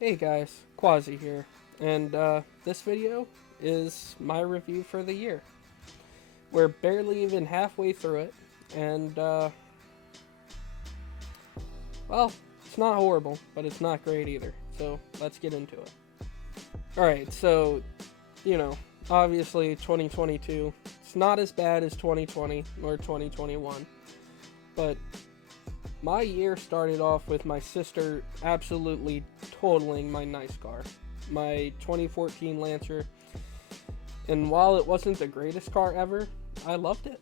Hey guys, Quasi here, and this video is my review for the year. We're barely even halfway through it, and well, it's not horrible, but it's not great either, so let's get into it. Alright, so, obviously 2022, it's not as bad as 2020 or 2021, but my year started off with my sister absolutely totaling my nice car, my 2014 Lancer. And while it wasn't the greatest car ever, I loved it.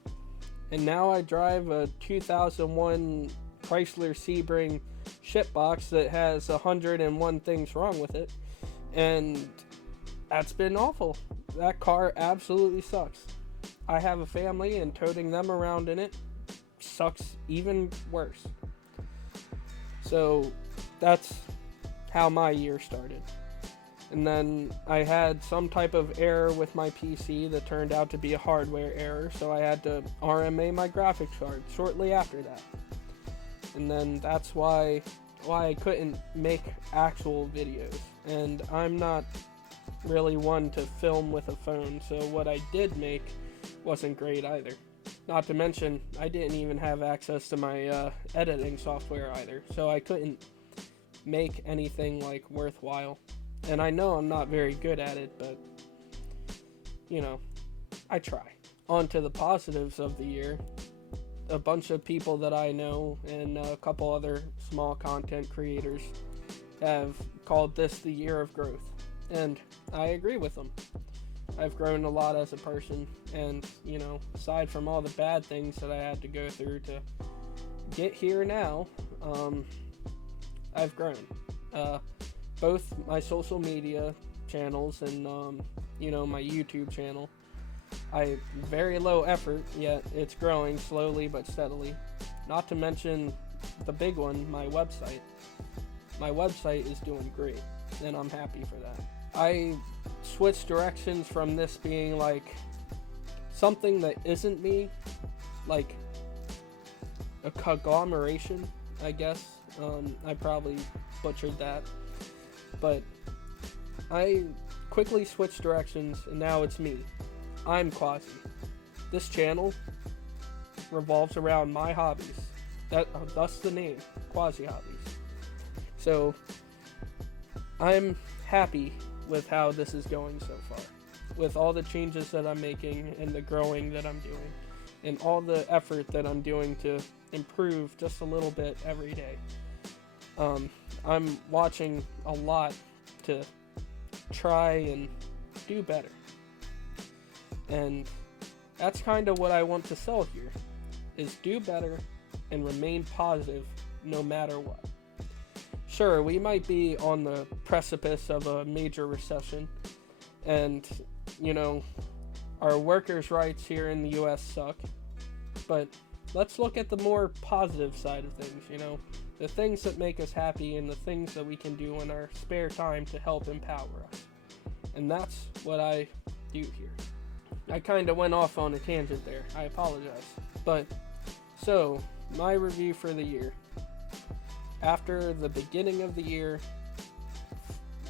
And now I drive a 2001 Chrysler Sebring shitbox that has 101 things wrong with it. And that's been awful. That car absolutely sucks. I have a family, and toting them around in it sucks even worse. So that's how my year started. And then I had some type of error with my PC that turned out to be a hardware error, so I had to RMA my graphics card shortly after that. And then that's why I couldn't make actual videos. And I'm not really one to film with a phone, so what I did make wasn't great either. Not to mention, I didn't even have access to my editing software either, so I couldn't make anything like worthwhile. And I know I'm not very good at it, but I try. On to the positives of the year. A bunch of people that I know and a couple other small content creators have called this the year of growth, and I agree with them. I've grown a lot as a person, and aside from all the bad things that I had to go through to get here now, I've grown. Both my social media channels and my YouTube channel. Very low effort, yet it's growing slowly but steadily. Not to mention the big one, my website. My website is doing great, and I'm happy for that. I switched directions from this being like something that isn't me, like a conglomeration, I guess. I probably butchered that, but I quickly switched directions, and now it's me. I'm Quasi. This channel revolves around my hobbies. Thus the name, Quasi Hobbies. So I'm happy with how this is going so far, with all the changes that I'm making and the growing that I'm doing, and all the effort that I'm doing to improve just a little bit every day. I'm watching a lot to try and do better, and that's kind of what I want to sell here, is do better and remain positive no matter what. Sure, we might be on the precipice of a major recession, and, our workers' rights here in the U.S. suck, but let's look at the more positive side of things, the things that make us happy and the things that we can do in our spare time to help empower us. And that's what I do here. I kind of went off on a tangent there. I apologize. But, so, my review for the year. After the beginning of the year,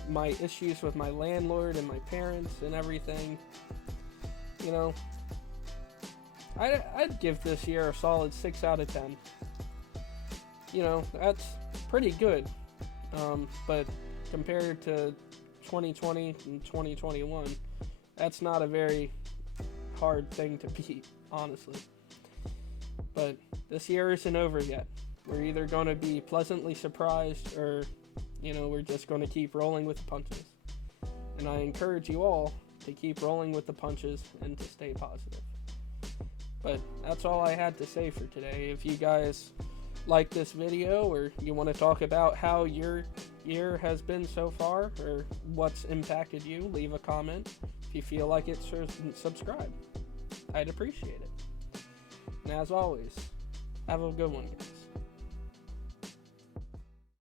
my issues with my landlord and my parents and everything, I'd give this year a solid 6 out of 10. That's pretty good. But compared to 2020 and 2021, that's not a very hard thing to beat, honestly. But this year isn't over yet. We're either going to be pleasantly surprised or, we're just going to keep rolling with the punches. And I encourage you all to keep rolling with the punches and to stay positive. But that's all I had to say for today. If you guys like this video, or you want to talk about how your year has been so far, or what's impacted you, leave a comment. If you feel like it, subscribe. I'd appreciate it. And as always, have a good one, guys.